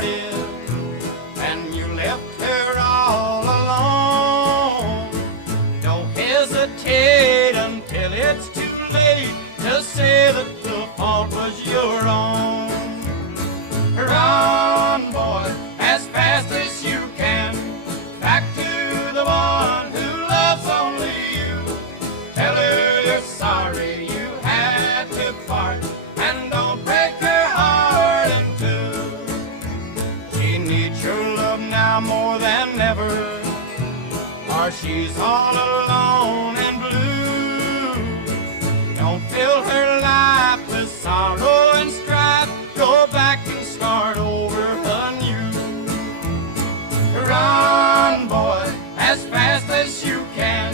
parted and you left her all alone. Don't hesitate until it's too late to say that the fault was your own. Run, boy, as fast as you can, back to the one who loves only you. Tell her you're sorry you had to part, and don't break her heart in two. She needs your love now more than ever, or she's all alone and blue. Don't fill her life with sorrow and strife. Go back and start over anew. Run, boy, as fast as you can,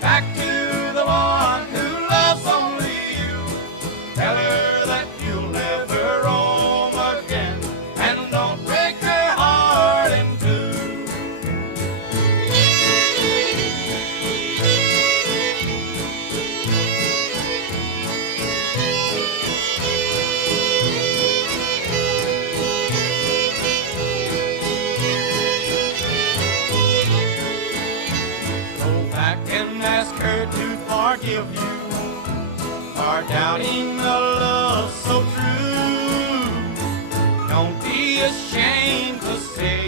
back to the one who loves only you. Tell her that you'll never roam again, and don't break her heart in two. And ask her to forgive you for doubting a love so true. Don't be ashamed to say